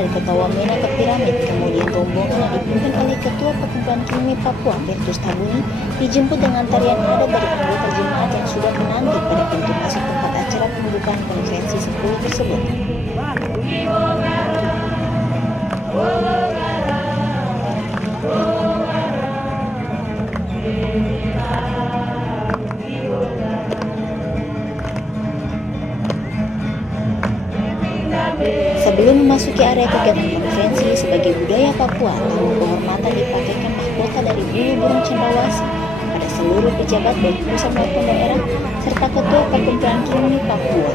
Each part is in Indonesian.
dari kota Wamena ke piramid. Kemudian rombongan yang dipimpin oleh Ketua Perkumpulan Kingmi Papua, Bertus Tabuni, dijemput dengan tarian adat dari anggota jemaat yang sudah menanti pada pintu masuk tempat acara pembukaan konferensi 10 tersebut. Sebelum memasuki area kegiatan konferensi, sebagai budaya Papua, tamu kehormatan dipakaikan mahkota dari bulu burung cendrawasih kepada seluruh pejabat baik pusat maupun daerah, serta Ketua Perkumpulan Kingmi Papua.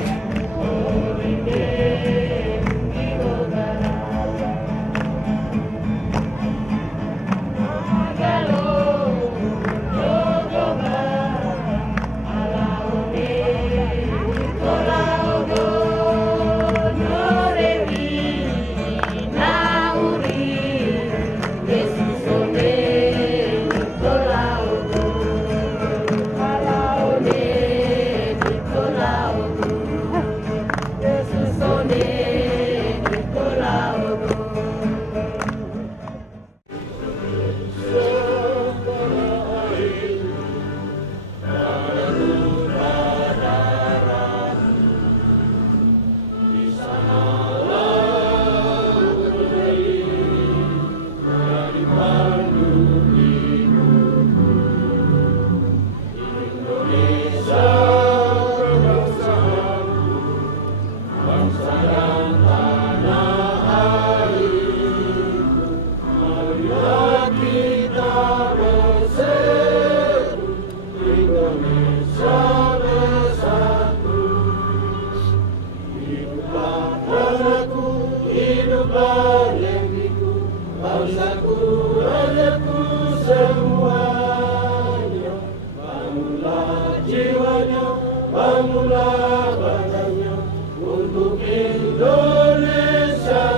Bangunlah badannya untuk Indonesia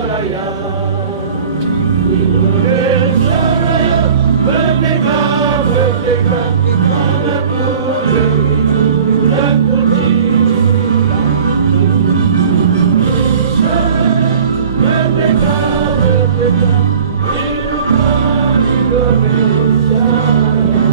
Raya. Indonesia Raya, merdeka, merdeka, anakku negeriku dan kunci. Indonesia Raya, merdeka, merdeka, hiduplah Indonesia Raya.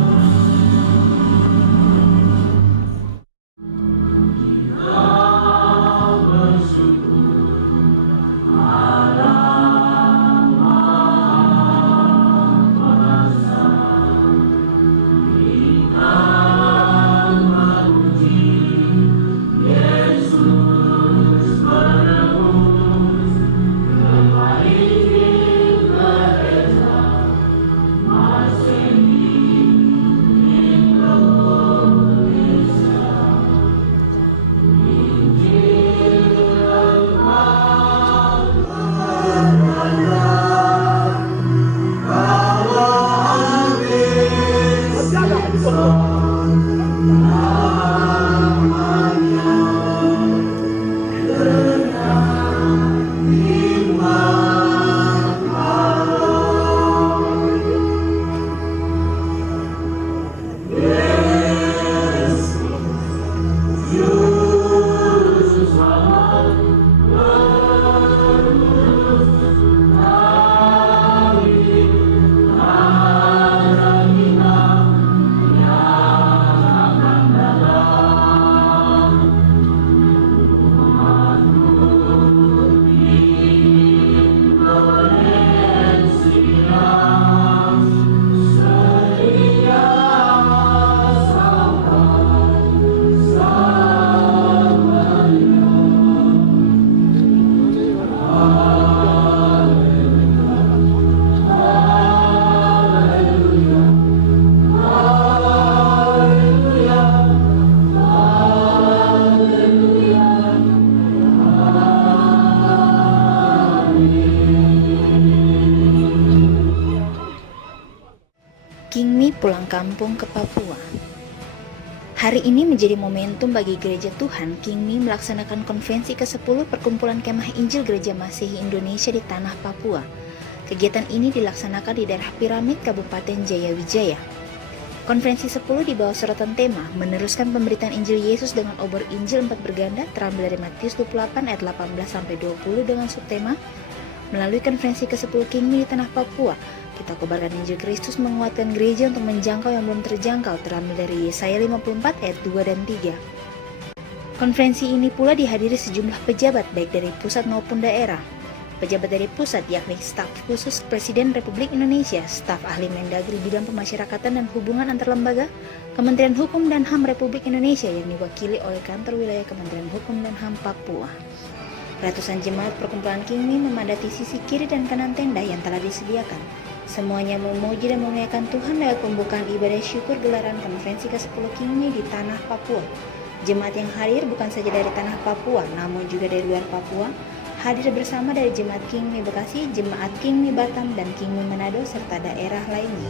Kingmi pulang kampung ke Papua. Hari ini menjadi momentum bagi Gereja Tuhan Kingmi melaksanakan konvensi ke-10 Perkumpulan Kemah Injil Gereja Masehi Indonesia di Tanah Papua. Kegiatan ini dilaksanakan di daerah Piramid, Kabupaten Jayawijaya. Konferensi 10 dibawa sorotan tema meneruskan pemberitaan Injil Yesus dengan obor Injil 4 berganda terambil dari Matius 28 ayat 18-20 dengan subtema Melalui konferensi ke-10 King Mi di tanah Papua, kita kobarkan Injil Kristus menguatkan gereja untuk menjangkau yang belum terjangkau, terambil dari Yesaya 54 ayat 2 dan 3. Konferensi ini pula dihadiri sejumlah pejabat baik dari pusat maupun daerah. Pejabat dari pusat yakni staf khusus Presiden Republik Indonesia, staf ahli Mendagri bidang pemasyarakatan dan hubungan antar lembaga, Kementerian Hukum dan HAM Republik Indonesia yang diwakili oleh Kantor Wilayah Kementerian Hukum dan HAM Papua. Ratusan jemaat perkumpulan King Mi memadati sisi kiri dan kanan tenda yang telah disediakan. Semuanya memuji dan memuliakan Tuhan lewat pembukaan ibadah syukur gelaran konferensi ke-10 King Mi di tanah Papua. Jemaat yang hadir bukan saja dari tanah Papua, namun juga dari luar Papua, hadir bersama dari Jemaat King Mi Bekasi, Jemaat King Mi Batam, dan King Mi Manado, serta daerah lainnya.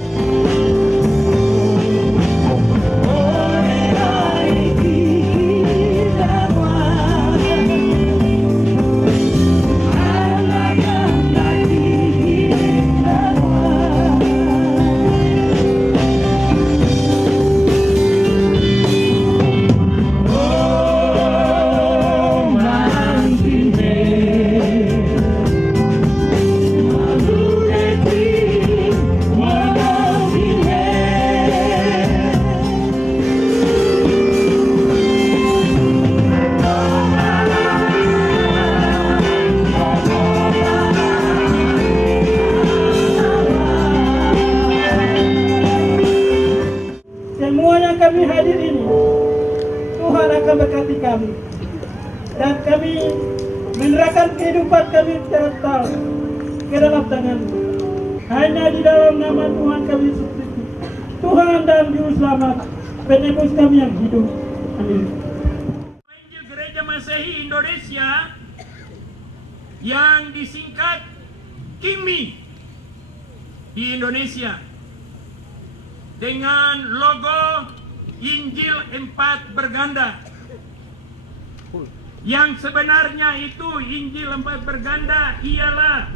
Semuanya kami hadir ini, Tuhan akan berkati kami, dan kami menyerahkan kehidupan kami total ke dalam tangan-Mu. Hanya di dalam nama Tuhan kami Yesus Kristus, Tuhan dan Juru Selamat, penebus kami yang hidup. Amin. Injil Gereja Masehi Indonesia yang disingkat King Mi di Indonesia dengan logo Injil 4 berganda. Yang sebenarnya itu Injil 4 berganda ialah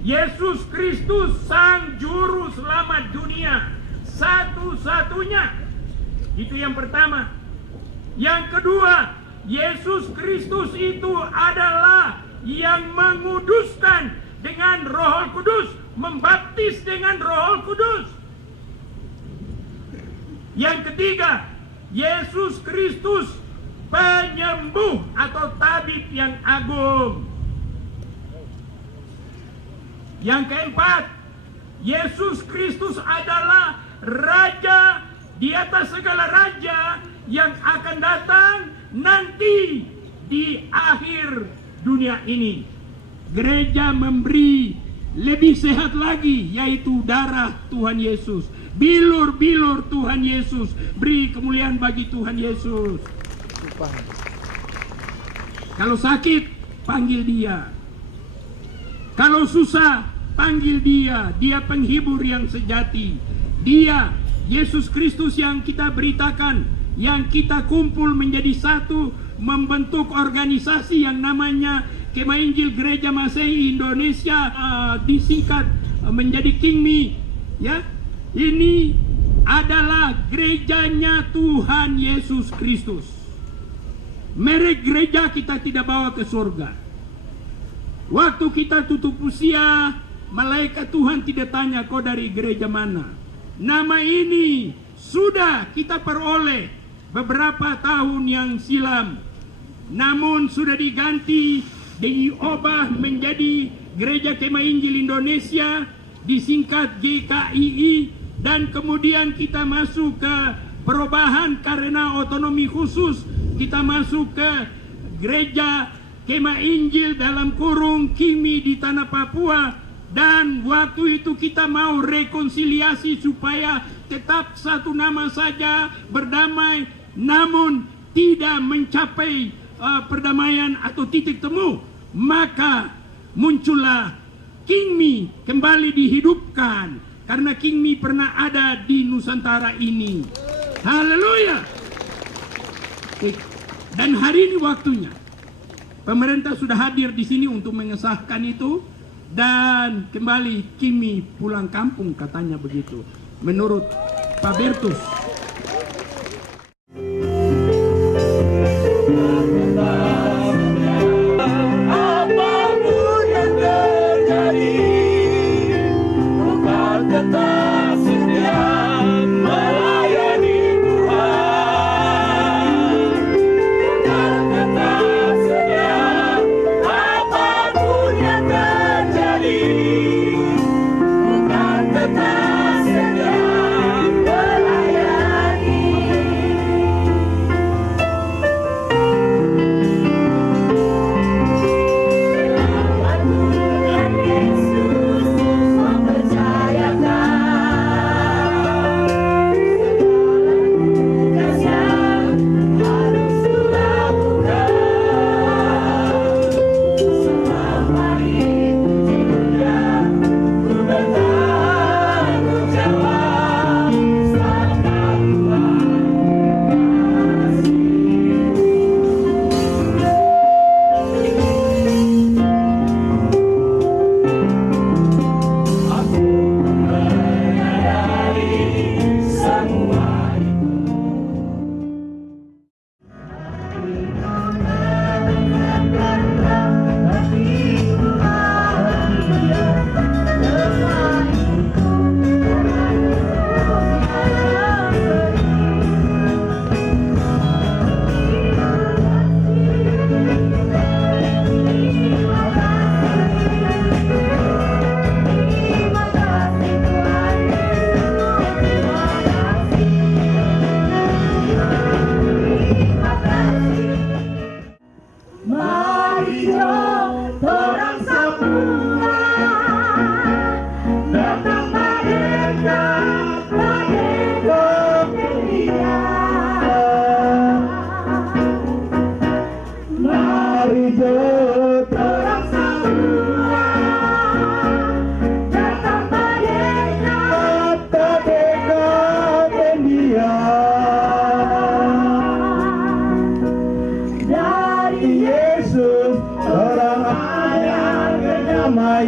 Yesus Kristus Sang Juru Selamat dunia satu-satunya. Itu yang pertama. Yang kedua, Yesus Kristus itu adalah yang menguduskan dengan Roh Kudus, membaptis dengan Roh Kudus. Yang ketiga, Yesus Kristus penyembuh atau tabib yang agung. Yang keempat, Yesus Kristus adalah Raja di atas segala raja yang akan datang nanti di akhir dunia ini. Gereja memberi lebih sehat lagi, yaitu darah Tuhan Yesus. Bilur-bilur Tuhan Yesus, beri kemuliaan bagi Tuhan Yesus. Kalau sakit, panggil Dia. Kalau susah, panggil Dia. Dia penghibur yang sejati. Dia, Yesus Kristus yang kita beritakan, yang kita kumpul menjadi satu, membentuk organisasi yang namanya Kemah Injil Gereja Masehi Indonesia, disingkat menjadi King Mi. Ya, ini adalah gerejanya Tuhan Yesus Kristus. Merek gereja kita tidak bawa ke surga. Waktu kita tutup usia, malaikat Tuhan tidak tanya kau dari gereja mana. Nama ini sudah kita peroleh beberapa tahun yang silam, namun sudah diganti, diubah menjadi Gereja Kemah Injil Indonesia, disingkat GKII. Dan kemudian kita masuk ke perubahan karena otonomi khusus, kita masuk ke Gereja Kemah Injil dalam kurung King Mi di tanah Papua. Dan waktu itu kita mau rekonsiliasi supaya tetap satu nama saja, berdamai, namun tidak mencapai perdamaian atau titik temu. Maka muncullah King Mi kembali dihidupkan. Karena King Mi pernah ada di Nusantara ini. Haleluya. Dan hari ini waktunya. Pemerintah sudah hadir di sini untuk mengesahkan itu. Dan kembali King Mi pulang kampung, katanya begitu. Menurut Pak Bertus. Apapun yang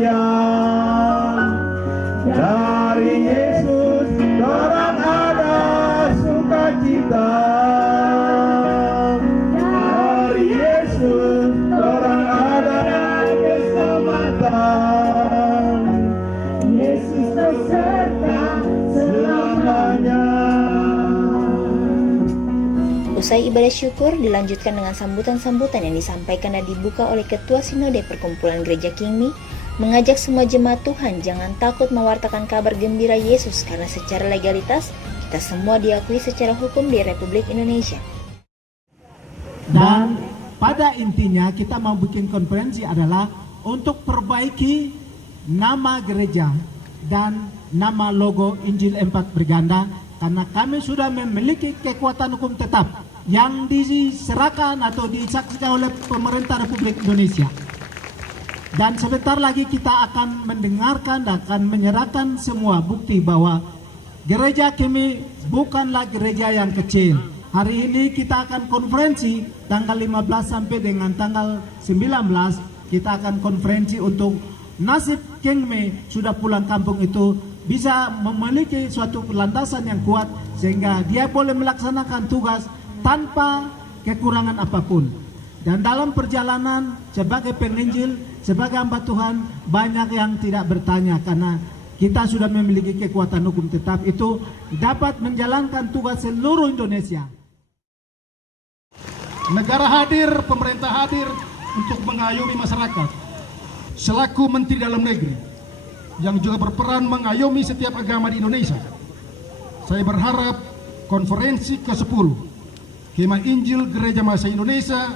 sayang. Dari Yesus dorang ada sukacita. Dari Yesus dorang ada keselamatan. Yesus beserta selamanya. Usai ibadah syukur dilanjutkan dengan sambutan-sambutan yang disampaikan dan dibuka oleh Ketua Sinode Perkumpulan Gereja Kingmi, mengajak semua jemaat Tuhan jangan takut mewartakan kabar gembira Yesus karena secara legalitas kita semua diakui secara hukum di Republik Indonesia. Dan pada intinya kita mau bikin konferensi adalah untuk perbaiki nama gereja dan nama logo Injil 4 Berjanda, karena kami sudah memiliki kekuatan hukum tetap yang diserahkan atau disaksikan oleh pemerintah Republik Indonesia. Dan sebentar lagi kita akan mendengarkan dan akan menyerahkan semua bukti bahwa gereja kami bukanlah gereja yang kecil. Hari ini kita akan konferensi tanggal 15 sampai dengan tanggal 19, kita akan konferensi untuk nasib Kingmi sudah pulang kampung itu bisa memiliki suatu landasan yang kuat sehingga dia boleh melaksanakan tugas tanpa kekurangan apapun. Dan dalam perjalanan sebagai penginjil, sebagai hamba Tuhan, banyak yang tidak bertanya karena kita sudah memiliki kekuatan hukum tetap itu dapat menjalankan tugas seluruh Indonesia. Negara hadir, pemerintah hadir untuk mengayomi masyarakat. Selaku Menteri Dalam Negeri yang juga berperan mengayomi setiap agama di Indonesia, saya berharap konferensi ke-10 Kemah Injil Gereja Masih Indonesia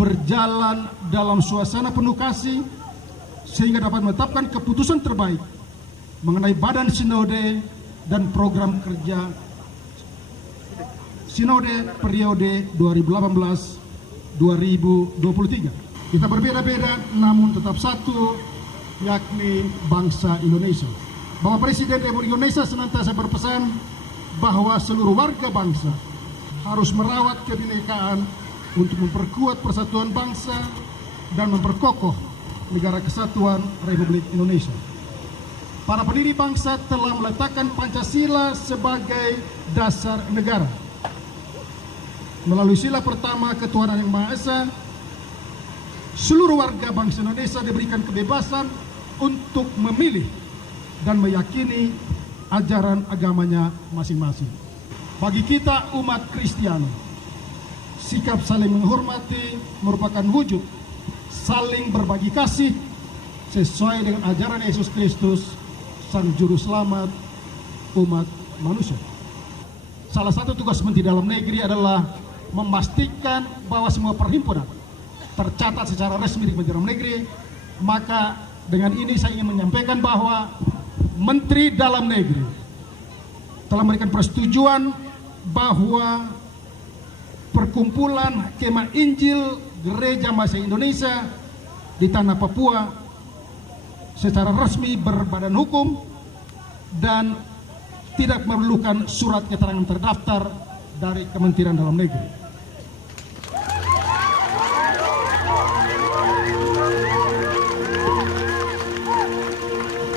berjalan dalam suasana penuh kasih sehingga dapat menetapkan keputusan terbaik mengenai badan sinode dan program kerja sinode periode 2018-2023. Kita berbeda-beda namun tetap satu, yakni bangsa Indonesia. Bapak Presiden Republik Indonesia senantiasa berpesan bahwa seluruh warga bangsa harus merawat kebinekaan untuk memperkuat persatuan bangsa dan memperkokoh negara kesatuan Republik Indonesia. Para pendiri bangsa telah meletakkan Pancasila sebagai dasar negara. Melalui sila pertama ketuhanan yang Maha Esa, seluruh warga bangsa Indonesia diberikan kebebasan untuk memilih dan meyakini ajaran agamanya masing-masing. Bagi kita umat Kristiani, sikap saling menghormati merupakan wujud saling berbagi kasih sesuai dengan ajaran Yesus Kristus, Sang Juru Selamat umat manusia. Salah satu tugas Menteri Dalam Negeri adalah memastikan bahwa semua perhimpunan tercatat secara resmi di Kementerian Dalam Negeri. Maka dengan ini saya ingin menyampaikan bahwa Menteri Dalam Negeri telah memberikan persetujuan bahwa perkumpulan Kemah Injil Gereja Masih Indonesia di tanah Papua secara resmi berbadan hukum dan tidak memerlukan surat keterangan terdaftar dari Kementerian Dalam Negeri.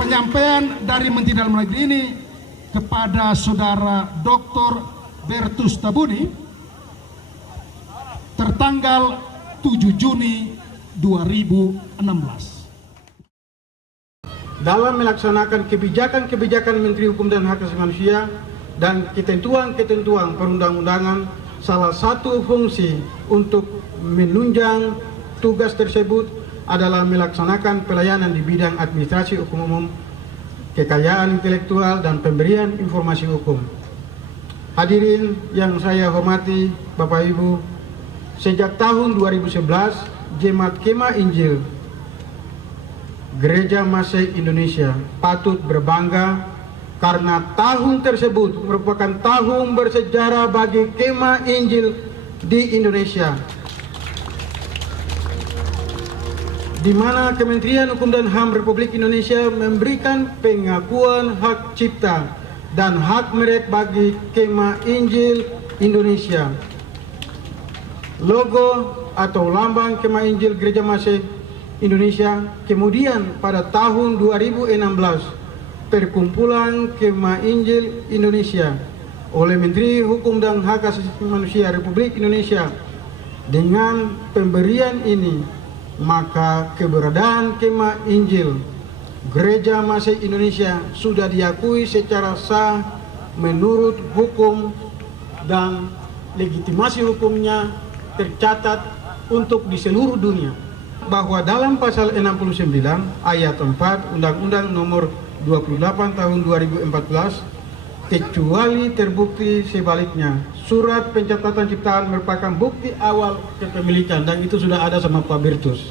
Penyampaian dari Menteri Dalam Negeri ini kepada Saudara Dr. Bertus Tabuni tertanggal 7 Juni 2016. Dalam melaksanakan kebijakan-kebijakan Menteri Hukum dan Hak Asasi Manusia dan ketentuan-ketentuan perundang-undangan, salah satu fungsi untuk menunjang tugas tersebut adalah melaksanakan pelayanan di bidang administrasi hukum umum, kekayaan intelektual, dan pemberian informasi hukum. Hadirin yang saya hormati, Bapak Ibu, sejak tahun 2011, Jemaat Kemah Injil Gereja Masih Indonesia patut berbangga karena tahun tersebut merupakan tahun bersejarah bagi Kemah Injil di Indonesia, di mana Kementerian Hukum dan HAM Republik Indonesia memberikan pengakuan hak cipta dan hak merek bagi Kemah Injil Indonesia. Logo atau lambang Kemah Injil Gereja Masih Indonesia. Kemudian pada tahun 2016 Perkumpulan Kemah Injil Indonesia oleh Menteri Hukum dan Hak Asasi Manusia Republik Indonesia. Dengan pemberian ini, maka keberadaan Kemah Injil Gereja Masehi Indonesia sudah diakui secara sah menurut hukum dan legitimasi hukumnya tercatat untuk di seluruh dunia. Bahwa dalam pasal 69 ayat 4 Undang-Undang Nomor 28 tahun 2014, kecuali terbukti sebaliknya, surat pencatatan ciptaan merupakan bukti awal kepemilikan, dan itu sudah ada sama Pak Bertus.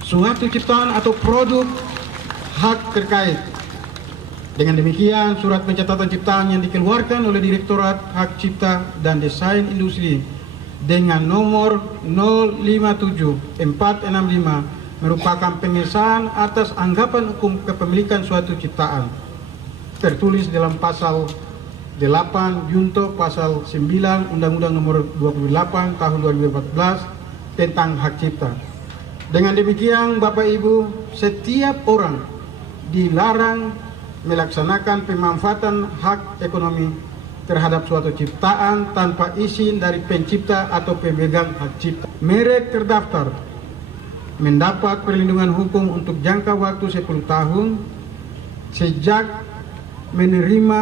Suatu ciptaan atau produk hak terkait. Dengan demikian, surat pencatatan ciptaan yang dikeluarkan oleh Direktorat Hak Cipta dan Desain Industri dengan nomor 057465 merupakan pengesahan atas anggapan hukum kepemilikan suatu ciptaan tertulis dalam pasal 8 junto pasal 9 Undang-Undang Nomor 28 tahun 2014 tentang hak cipta. Dengan demikian, Bapak Ibu, setiap orang dilarang melaksanakan pemanfaatan hak ekonomi terhadap suatu ciptaan tanpa izin dari pencipta atau pemegang hak cipta. Merek terdaftar mendapat perlindungan hukum untuk jangka waktu 10 tahun sejak menerima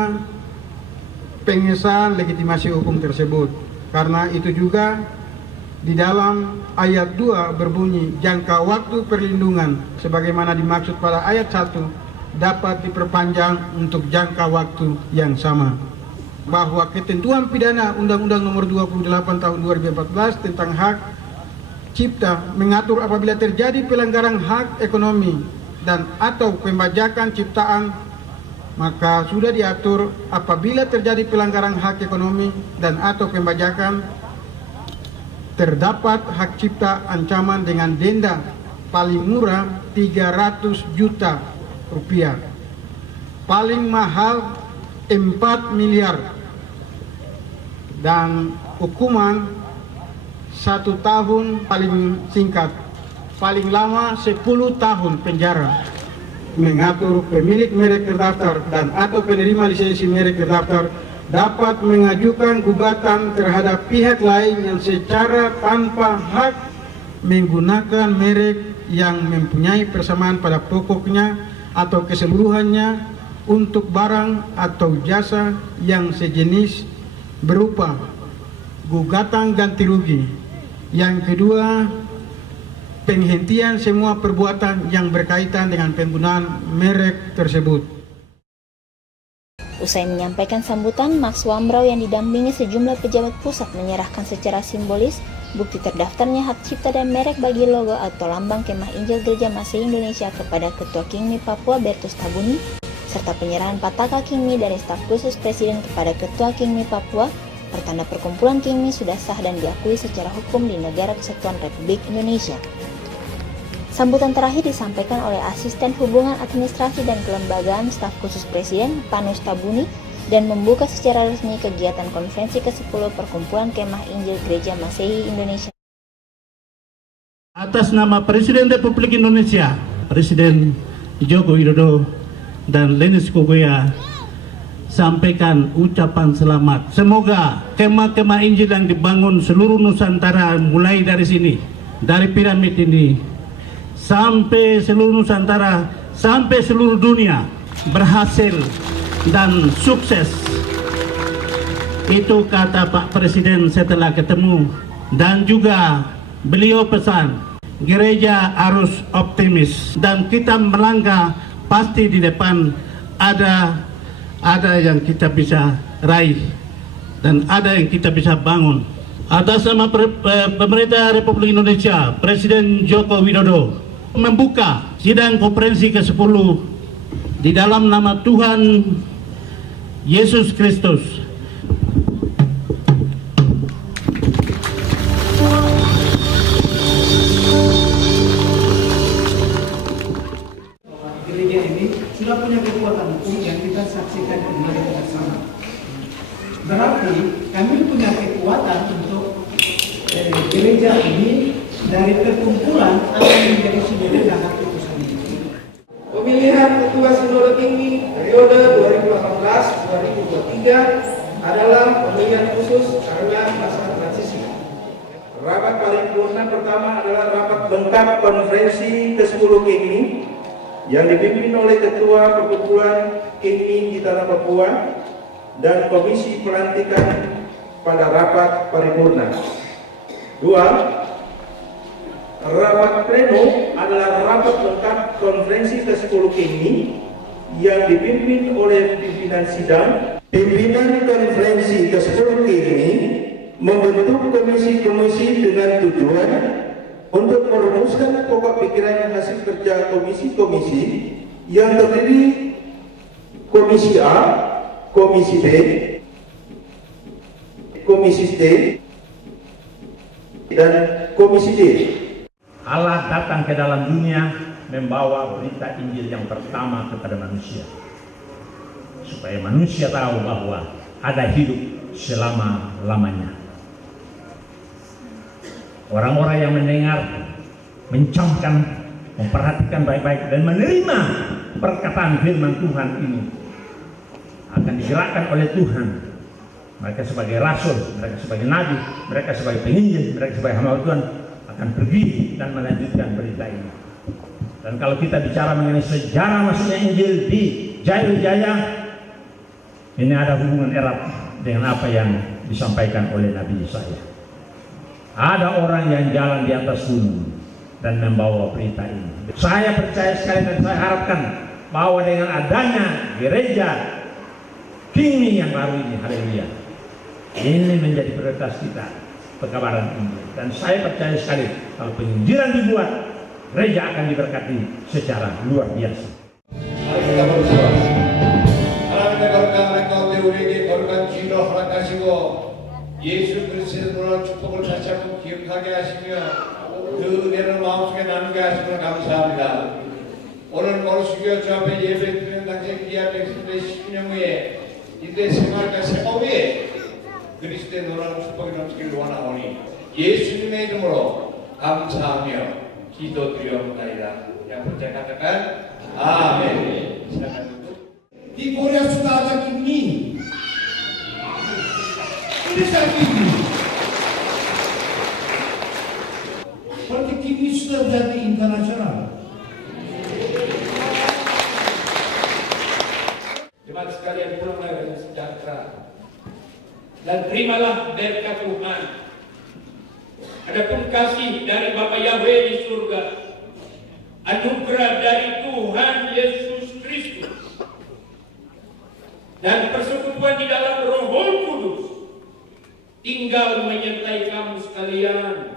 pengesahan legitimasi hukum tersebut. Karena itu juga di dalam ayat 2 berbunyi, jangka waktu perlindungan sebagaimana dimaksud pada ayat 1 dapat diperpanjang untuk jangka waktu yang sama. Bahwa ketentuan pidana Undang-Undang Nomor 28 tahun 2014 tentang hak cipta mengatur apabila terjadi pelanggaran hak ekonomi dan atau pembajakan ciptaan, maka sudah diatur apabila terjadi pelanggaran hak ekonomi dan atau pembajakan, terdapat hak cipta ancaman dengan denda paling murah 300 juta rupiah, paling mahal 4 miliar, dan hukuman 1 tahun paling singkat, paling lama 10 tahun penjara. Mengatur pemilik merek terdaftar dan atau penerima lisensi merek terdaftar dapat mengajukan gugatan terhadap pihak lain yang secara tanpa hak menggunakan merek yang mempunyai persamaan pada pokoknya atau keseluruhannya untuk barang atau jasa yang sejenis berupa gugatan ganti rugi. Yang kedua, penghentian semua perbuatan yang berkaitan dengan penggunaan merek tersebut. Usai menyampaikan sambutan, Max Wambrau yang didampingi sejumlah pejabat pusat menyerahkan secara simbolis bukti terdaftarnya hak cipta dan merek bagi logo atau lambang Kemah Injil Gereja Masehi Indonesia kepada Ketua Kingmi Papua Bertus Tabuni, serta penyerahan pataka Kingmi dari staf khusus Presiden kepada Ketua Kingmi Papua, pertanda perkumpulan Kingmi sudah sah dan diakui secara hukum di Negara Kesatuan Republik Indonesia. Sambutan terakhir disampaikan oleh Asisten Hubungan Administrasi dan Kelembagaan Staf Khusus Presiden, Panus Tabuni, dan membuka secara resmi kegiatan konferensi ke-10 Perkumpulan Kemah Injil Gereja Masehi Indonesia. Atas nama Presiden Republik Indonesia, Presiden Joko Widodo dan Lenis Kogoya, sampaikan ucapan selamat. Semoga kemah-kemah Injil yang dibangun seluruh Nusantara, mulai dari sini, dari piramid ini, sampai seluruh Nusantara, sampai seluruh dunia, berhasil dan sukses. Itu kata Pak Presiden setelah ketemu. Dan juga beliau pesan, gereja harus optimis dan kita melangkah pasti di depan ada yang kita bisa raih dan ada yang kita bisa bangun. Atas nama pemerintah Republik Indonesia, Presiden Joko Widodo membuka sidang konferensi ke-10 di dalam nama Tuhan Yesus Kristus. Gereja ini sudah punya kekuatan hukum yang kita saksikan kemarin bersama. Berarti kami punya kekuatan untuk gereja ini dari perkumpulan akan menjadi sinode dan keputusan ini. Pemilihan Ketua Sinode Tinggi periode 2018-2023 adalah pemilihan khusus karena masa transisi. Rapat paripurna pertama adalah rapat lengkap konferensi ke-10 KIMI yang dipimpin oleh Ketua Perkumpulan KIMI di Tanah Papua dan Komisi Pelantikan pada rapat paripurna. 2. Rapat pleno adalah rapat lengkap konferensi ke-10 KIMI yang dipimpin oleh pimpinan sidang. Pimpinan konferensi ke-10 KIMI membentuk komisi-komisi dengan tujuan untuk merumuskan pokok pikiran hasil kerja komisi-komisi yang terdiri Komisi A, Komisi B, Komisi C, dan Komisi D. Allah datang ke dalam dunia membawa berita Injil yang pertama kepada manusia, supaya manusia tahu bahwa ada hidup selama-lamanya. Orang-orang yang mendengar, mencamkan, memperhatikan baik-baik dan menerima perkataan firman Tuhan ini akan digerakkan oleh Tuhan. Mereka sebagai rasul, mereka sebagai nabi, mereka sebagai penginjil, mereka sebagai hamba Tuhan akan pergi dan melanjutkan berita ini. Dan kalau kita bicara mengenai sejarah masuknya Injil di Jaya, ini ada hubungan erat dengan apa yang disampaikan oleh Nabi Yesaya. Ada orang yang jalan di atas gunung dan membawa berita ini. Saya percaya sekali dan saya harapkan bahwa dengan adanya gereja KIMI yang baru ini, haleluya, ini menjadi prioritas kita, pekabaran Injil. Dan saya percaya sekali kalau penginjilan dibuat, gereja akan diberkati secara luar biasa. Mari kita berdoa. 하나님의 거룩한 가운데 우리에게 거룩한 기도 허락하시고 예수 그리스도의 놀라운 축복을 다시 한번 기억하게 하시며 그 은혜를 마음속에 나누게 하시므로 감사합니다. 오늘 머리 숙여 주 앞에 예배 드리는 당시에 귀한 백성들의 신령 후에 이들의 생활과 생업 위에 그리스도의 놀라운 축복이 넘치기를 원하오니 예수님의 이름으로 감사하며 기도드리옵나이다. 양손 katakan 아멘. silakan duduk. Di Korea sudah ada KIMI. Indonesia KIMI. Berarti KIMI sudah menjadi internasional. Jemaat sekalian, pulanglah dengan sejahtera dan terimalah berkat Tuhan. Adapun kasih dari Bapa Yahweh di surga, anugerah dari Tuhan Yesus Kristus, dan persekutuan di dalam Roh Kudus tinggal menyertai kamu sekalian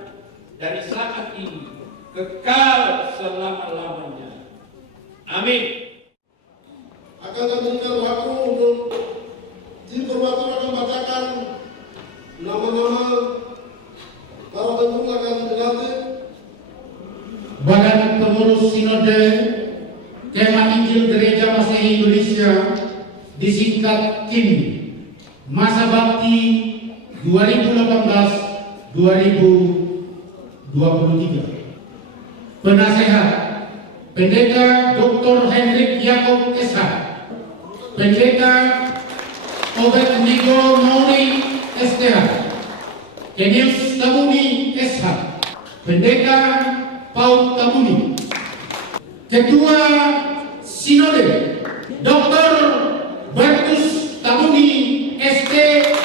dari saat ini kekal selama-lamanya. Amin. Akan memberikan waktu untuk informator akan bacakan nama-nama para pendukung akan dilantik. Badan Pengurus Sinode Kemah Injil Gereja Masehi Indonesia disingkat KIMI, masa bakti 2018-2023. Penasehat Pendeta Dr. Hendrik Yakob SH, Pendeta Obed Nigo Mauni STH, Kenius Tabuni SH, Pendeta Paul Tabuni. Ketua Sinode Dr. Bertus Tabuni ST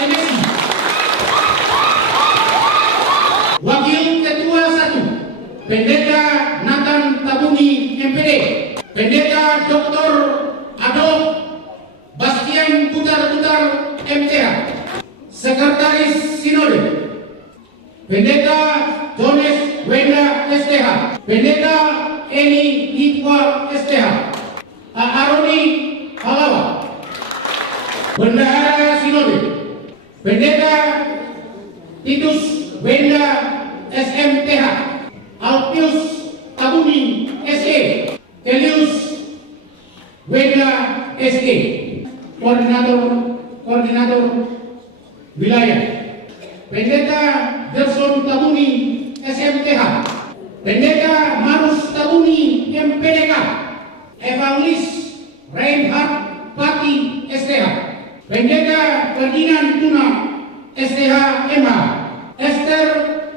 MSI. Wakil Ketua 1 Pendeta Nathan Tabuni MPD, Pendeta Dr. Ado Bastian Putar-Putar MTH. Sekretaris Sinode Pendeta Jones Wenda STH, Pendeta Eni Hitwa STH, Aroni Halawa. Bendahara Sinode Pendeta Titus Wenda SMTH, Alpius Tabuni SE, Kelius Wenda SE. Koordinator Wilayah Pendeta Gerson Tabuni SMTH, Pendeta Marus Tabuni MPDK, Evangelis Reinhard Pati STH, Pendeta Ferdinand Tuna STH MH, Esther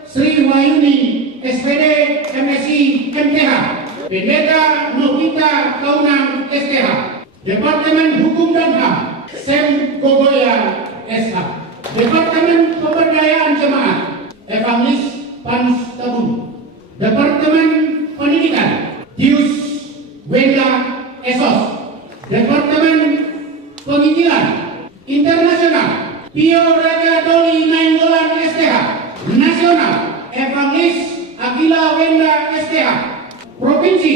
Sri Wayuni SPD MSI MTH, Pendeta Novita Kaunang STH, Departemen Hukum dan HAM Sem Gogoya SH, Departemen Pemberdayaan Jemaat Evangelis Panus Tabuni, Departemen Pendidikan Dius Wenda Esos, Departemen Penginjilan Internasional Pio Raja Doli Nainggolan STH, Nasional Evangelis Akila Wenda STH, Provinsi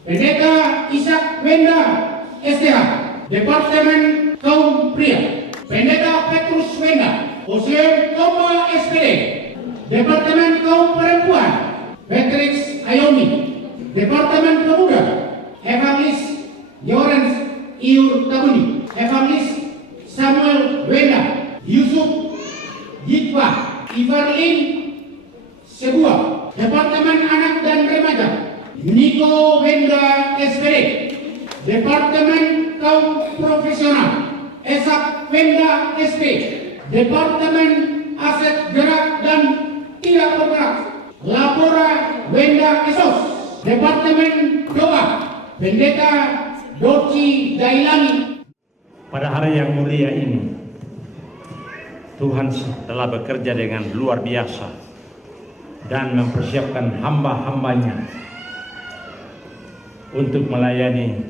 Pendeta Ishak Wenda STH, Departemen Kaum Pria Pendeta Petrus Wenda, Hosea Koma SPD, Departemen Kaum Perempuan Patrick Ayomi, Departemen Pemuda Evangelis Yorens Iur Tabuni, Evangelis Samuel Wenda, Yusuf Yitwa, Ivarlin Sebuah, Departemen Anak dan Remaja Niko Wenda SPD, Departemen Kaum Profesional Esak Wenda SP, Departemen Aset Gerak dan Tidak Bergerak Lapora Wenda Esos, Departemen Doa Pendeta Doci Dailani. Pada hari yang mulia ini, Tuhan telah bekerja dengan luar biasa dan mempersiapkan hamba-hambanya untuk melayani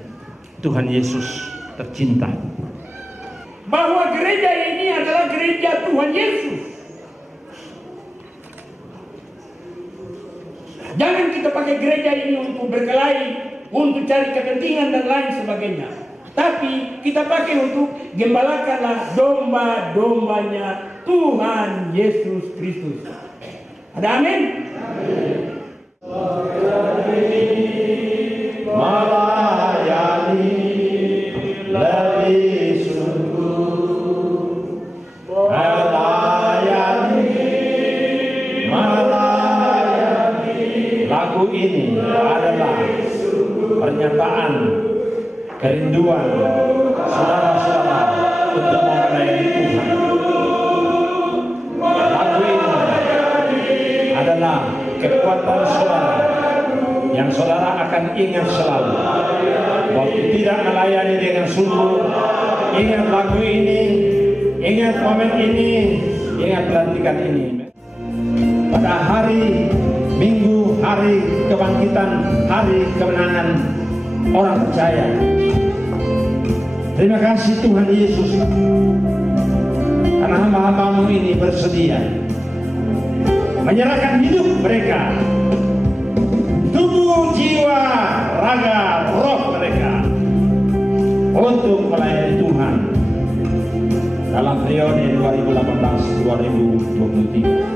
Tuhan Yesus tercinta. Bahwa gereja ini adalah gereja Tuhan Yesus. Jangan kita pakai gereja ini untuk berkelahi, untuk cari kepentingan dan lain sebagainya. Tapi kita pakai untuk gembalakanlah domba-dombanya Tuhan Yesus Kristus. Ada amin? Melayani lebih sungguh, melayani. Lagu ini adalah pernyataan kerinduan saudara-saudara untuk melayani Tuhan. Lagu ini adalah kekuatan saudara yang saudara akan ingat selalu. Waktu tidak melayani dengan sungguh, ingat lagu ini, ingat momen ini, ingat pelantikan ini. Pada hari Minggu, hari kebangkitan, hari kemenangan orang percaya. Terima kasih Tuhan Yesus, karena hamba-hambamu ini bersedia menyerahkan hidup mereka, tubuh, jiwa, raga, roh mereka untuk melayani Tuhan dalam periode 2018-2023.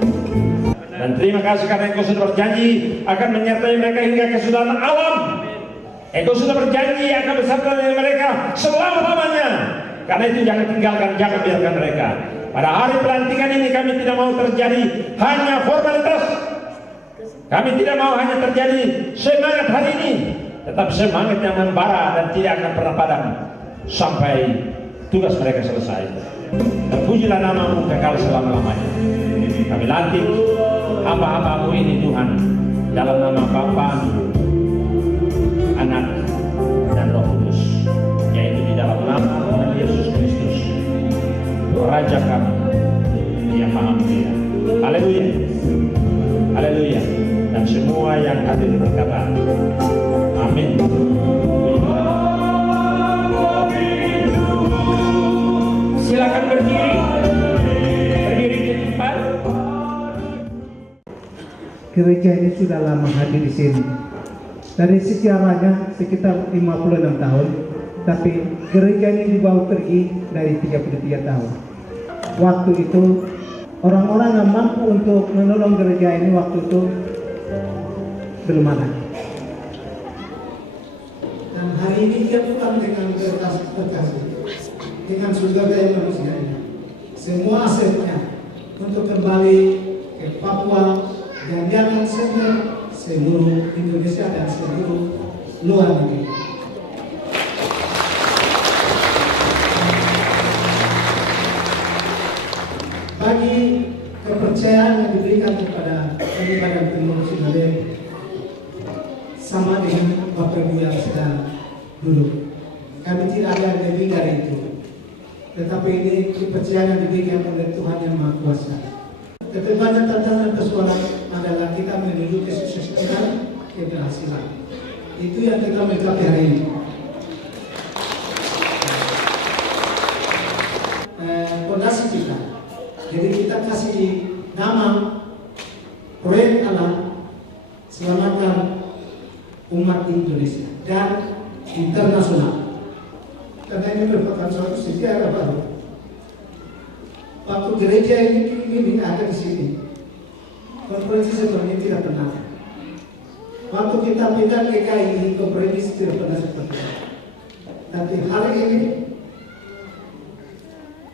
Dan terima kasih karena Engkau sudah berjanji akan menyertai mereka hingga kesudahan alam. Engkau sudah berjanji akan bersama dengan mereka selama-lamanya. Karena itu jangan tinggalkan, jangan biarkan mereka. Pada hari pelantikan ini kami tidak mau terjadi hanya formalitas. Kami tidak mau hanya terjadi semangat hari ini, tetap semangat yang membara dan tidak akan pernah padam sampai tugas mereka selesai. Terpujilah namamu kekal selama-lamanya. Kami lantik hamba-hambamu ini Tuhan, dalam nama Bapa, Anak, dan Roh Kudus, yaitu di dalam nama Tuhan Yesus Kristus, Raja kami yang Maha Mulia. Haleluya, haleluya. Dan semua yang hadir berkata, amin. Silakan berdiri di tempat. Gereja ini sudah lama hadir di sini. Dari sejarahnya sekitar 56 tahun, tapi gereja ini dibawa pergi dari 33 tahun. Waktu itu orang-orang yang mampu untuk menolong gereja ini waktu itu belum ada. Dan hari ini dia pulang dengan berkasih, dengan sumber daya manusianya, semua asetnya untuk kembali ke Papua dan jangan seluruh Indonesia dan seluruh luar negeri. Bagi kepercayaan yang diberikan kepada kami Badan Pengurus Sinode sama dengan Bapak Ibu yang sedang duduk. Kami tidak ada yang lebih dari itu. Tetapi ini kepercayaan yang diberikan oleh Tuhan Yang Maha Kuasa. Tetapi banyak tantangan persoalan adalah kita menuju kesuksesan dan keberhasilan. Itu yang kita mencapai hari ini. Fondasi kita. Jadi kita kasih nama proyek Allah selamatkan umat Indonesia dan internasional. Karena ini merupakan suatu sejarah baru. Waktu gereja ini ada di sini, konferensi seperti ini tidak pernah. Waktu kita pindah ke KI, konferensi tidak pernah seperti ini. Tapi hari ini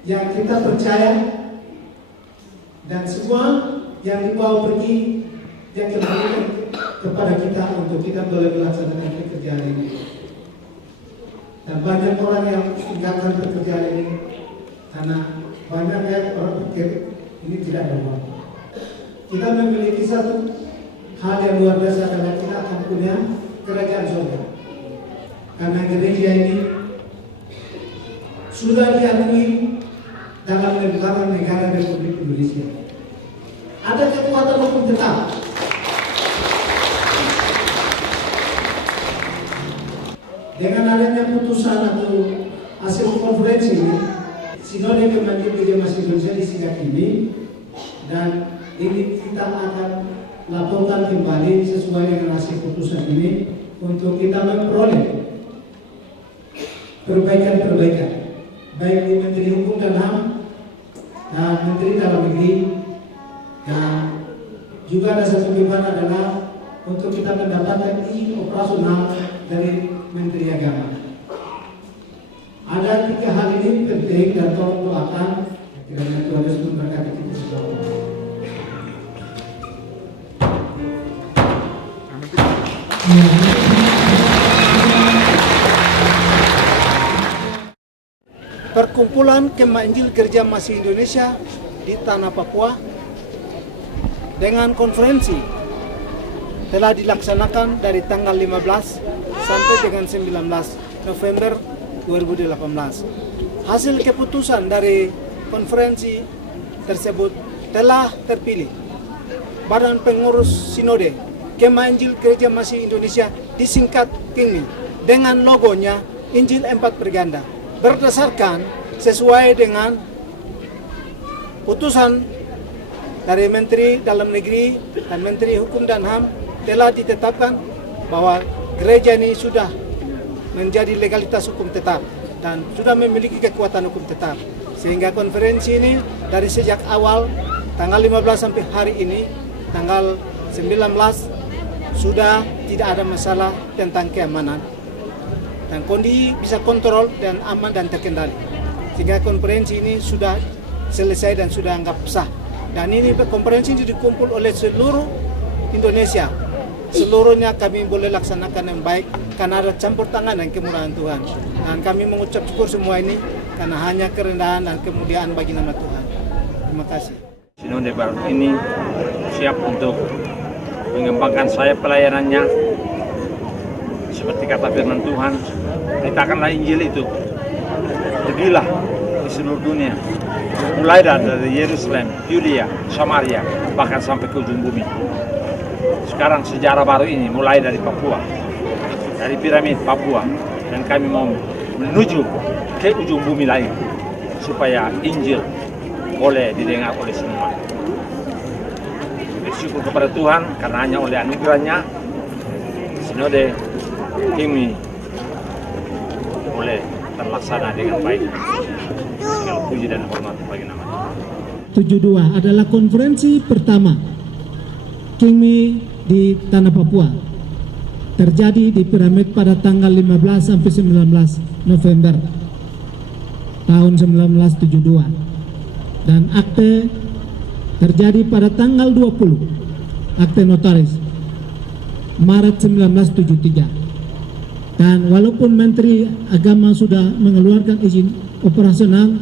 yang kita percaya dan semua yang dibawa pergi yang kembalikan kepada kita untuk kita boleh melaksanakan pekerjaan ini. Dan banyak orang yang tinggalkan pekerjaan ini karena banyak yang orang pikir ini tidak ada uang. Kita memiliki satu hal yang luar biasa adalah kita akan punya kerajaan surga. Karena gereja ini sudah diakui dalam lembaga negara Republik Indonesia. Ada kekuatan hukum tetap. Dengan adanya putusan atau hasil konferensi ini, Sinode Kemanggil Gereja Masih Indonesia di Sigak ini, dan ini kita akan laporkan kembali sesuai dengan hasil putusan ini untuk kita memperoleh perbaikan-perbaikan baik di Menteri Hukum dan HAM dan Menteri Dalam Negeri, dan juga ada satu beban adalah untuk kita mendapatkan izin operasional dari Menteri Agama. Ada 3 hal ini penting dan tolong doakan kiranya Tuhan Yesus memberkati kita semua. Perkumpulan Kemah Injil Gereja Masih Indonesia di Tanah Papua dengan konferensi telah dilaksanakan dari tanggal 15 sampai dengan 19 November 2018. Hasil keputusan dari konferensi tersebut telah terpilih Badan Pengurus Sinode Kemah Injil Gereja Masih Indonesia, disingkat KINMI, dengan logonya Injil 4 Berganda, berdasarkan sesuai dengan putusan dari Menteri Dalam Negeri dan Menteri Hukum dan HAM telah ditetapkan bahwa gereja ini sudah menjadi legalitas hukum tetap dan sudah memiliki kekuatan hukum tetap. Sehingga konferensi ini dari sejak awal tanggal 15 sampai hari ini tanggal 19 sudah tidak ada masalah tentang keamanan dan kondisi bisa kontrol dan aman dan terkendali. Sehingga konferensi ini sudah selesai dan sudah anggap sah. Dan ini konferensi ini dikumpul oleh seluruh Indonesia. Seluruhnya kami boleh laksanakan yang baik karena ada campur tangan dan kemurahan Tuhan. Dan kami mengucap syukur semua ini karena hanya kerendahan dan kemuliaan bagi nama Tuhan. Terima kasih. Sinode baru ini siap untuk mengembangkan sayap pelayanannya. Seperti kata firman Tuhan, beritakanlah Injil itu, pergilah di seluruh dunia, mulai dari Yerusalem, Yudea, Samaria, bahkan sampai ke ujung bumi. Sekarang sejarah baru ini mulai dari Papua, dari piramid Papua, dan kami mau menuju ke ujung bumi lain supaya Injil boleh didengar oleh semua. Bersyukur kepada Tuhan karena hanya oleh anugerahnya Sinode KINMI boleh terlaksana dengan baik. Segala puji dan hormat bagi nama Tuhan. 72 adalah konferensi pertama KINMI di Tanah Papua, terjadi di piramid pada tanggal 15 sampai 19 November tahun 1972, dan akte terjadi pada tanggal 20, akte notaris Maret 1973. Dan walaupun Menteri Agama sudah mengeluarkan izin operasional,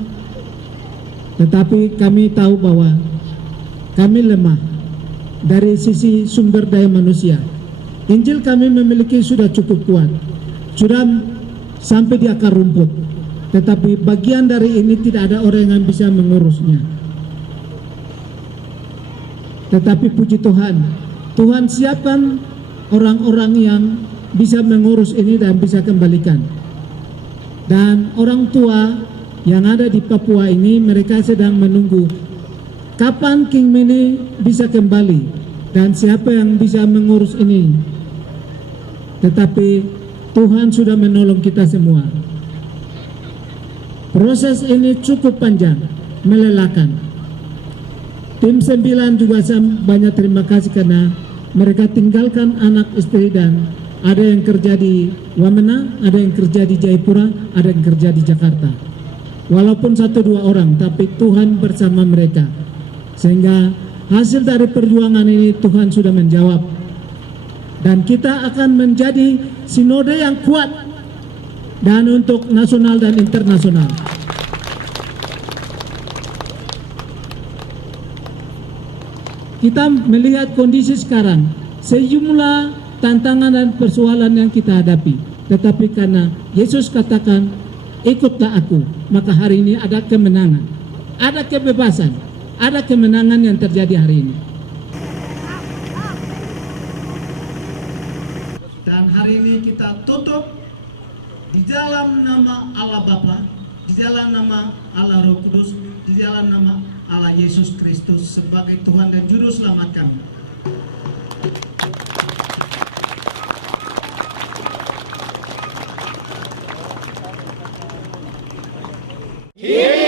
tetapi kami tahu bahwa kami lemah dari sisi sumber daya manusia. Injil kami memiliki sudah cukup kuat, sudah sampai di akar rumput, tetapi bagian dari ini tidak ada orang yang bisa mengurusnya. Tetapi puji Tuhan, Tuhan siapkan orang-orang yang bisa mengurus ini dan bisa kembalikan. Dan orang tua yang ada di Papua ini, mereka sedang menunggu kapan King Mini bisa kembali dan siapa yang bisa mengurus ini. Tetapi Tuhan sudah menolong kita semua. Proses ini cukup panjang, melelahkan. Tim 9 juga saya banyak terima kasih karena mereka tinggalkan anak istri dan ada yang kerja di Wamena, ada yang kerja di Jayapura, ada yang kerja di Jakarta. Walaupun 1-2 orang, tapi Tuhan bersama mereka. Sehingga hasil dari perjuangan ini Tuhan sudah menjawab. Dan kita akan menjadi sinode yang kuat dan untuk nasional dan internasional. Kita melihat kondisi sekarang, sejumlah tantangan dan persoalan yang kita hadapi. Tetapi karena Yesus katakan, ikutlah aku, maka hari ini ada kemenangan, ada kebebasan, ada kemenangan yang terjadi hari ini. Dan hari ini kita tutup di dalam nama Allah Bapa, di dalam nama Allah Roh Kudus, di dalam nama Allah Yesus Kristus sebagai Tuhan dan Juru Selamat kami. Here